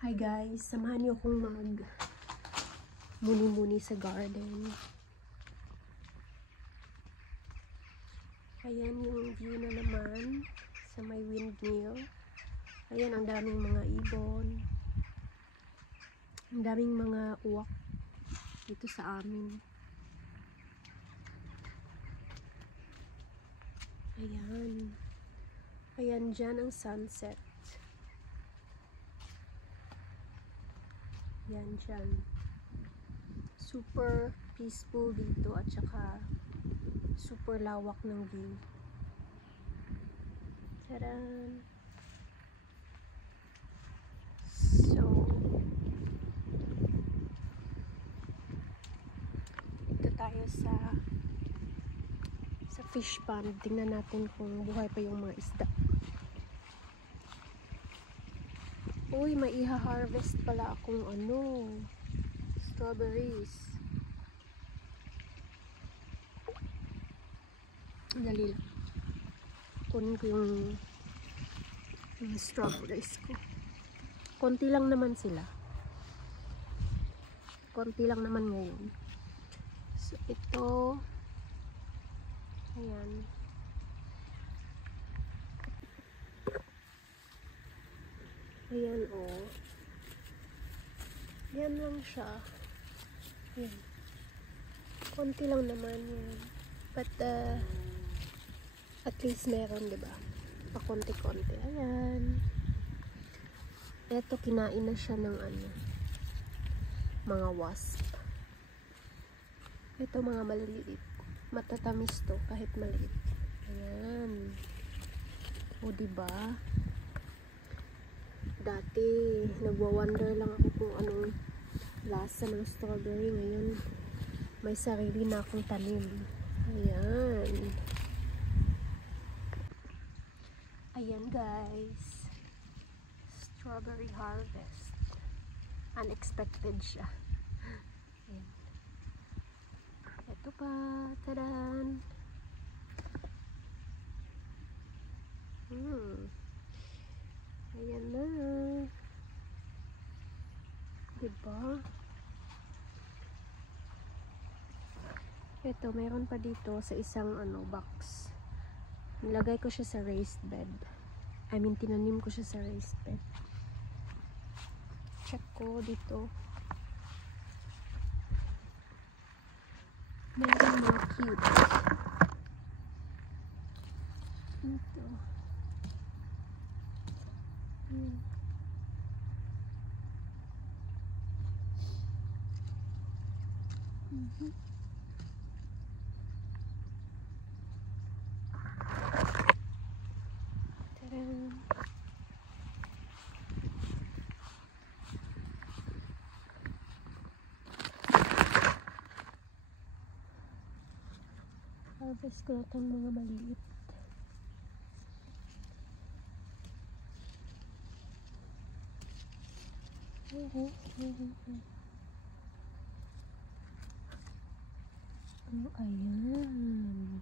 Hi guys, samahan niyo akong mag muni-muni sa garden. Ayan yung view na naman sa may windmill. Ayan ang daming mga ibon. Ang daming mga uwak dito sa amin. Ayan. Ayan dyan ang sunset. Yan dyan. Super peaceful dito at saka super lawak ng view. Tadan! So, dito tayo sa fish pond. Tingnan natin kung buhay pa yung mga isda. Uy, may iha-harvest pala akong strawberries. Dali lang. Kunin ko yung strawberries ko. Konti lang naman sila. Konti lang naman ngayon. So, ito. Ayan. Ayan, oh. Yan lang siya. Ayan. Konti lang naman yan. But, at least meron, diba? Pa-konti-konti. Ayan. Eto, kinain na siya ng mga wasp. Ito, mga maliliit. Matatamis to, kahit maliit. Ayan. O, diba? Dati, nagwa-wonder lang ako kung anong lasa ng strawberry. Ngayon, may sarili na akong tanim. Ayan. Ayan guys. Strawberry harvest. Unexpected siya. Ayan. Ito pa. Tadan! Ayan na. Diba? Ito, meron pa dito sa isang box. Nilagay ko siya sa raised bed. I mean, tinanim ko siya sa raised bed. Check ko dito. Meron mga cute. Ito. Harvest ko na itong mga maliit. Ayan.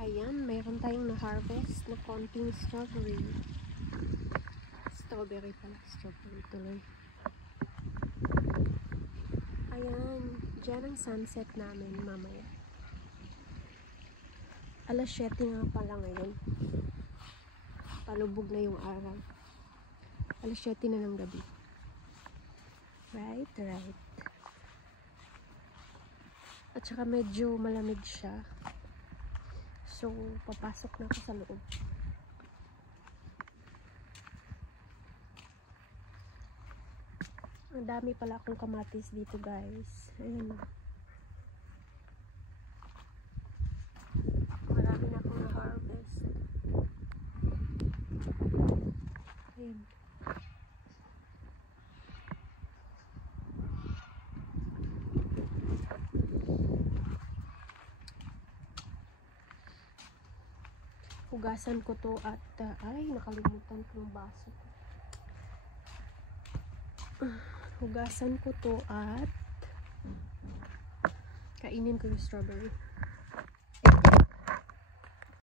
Ayan, mayroon tayong na-harvest na konting strawberry. Strawberry pala. Strawberry tuloy. Ayan, dyan ang sunset namin mamaya. Alas 7 nga pala ngayon. Palubog na yung araw. Alas 7 na ng gabi. Right. At saka medyo malamig siya. So, papasok na ako sa loob. Ang dami pala akong kamatis dito guys. Ayan na. Marami na akong na-harvest. Ayan. Hugasan ko to at ay, nakalimutan ko yung baso ko. Hugasan ko to at kainin ko yung strawberry.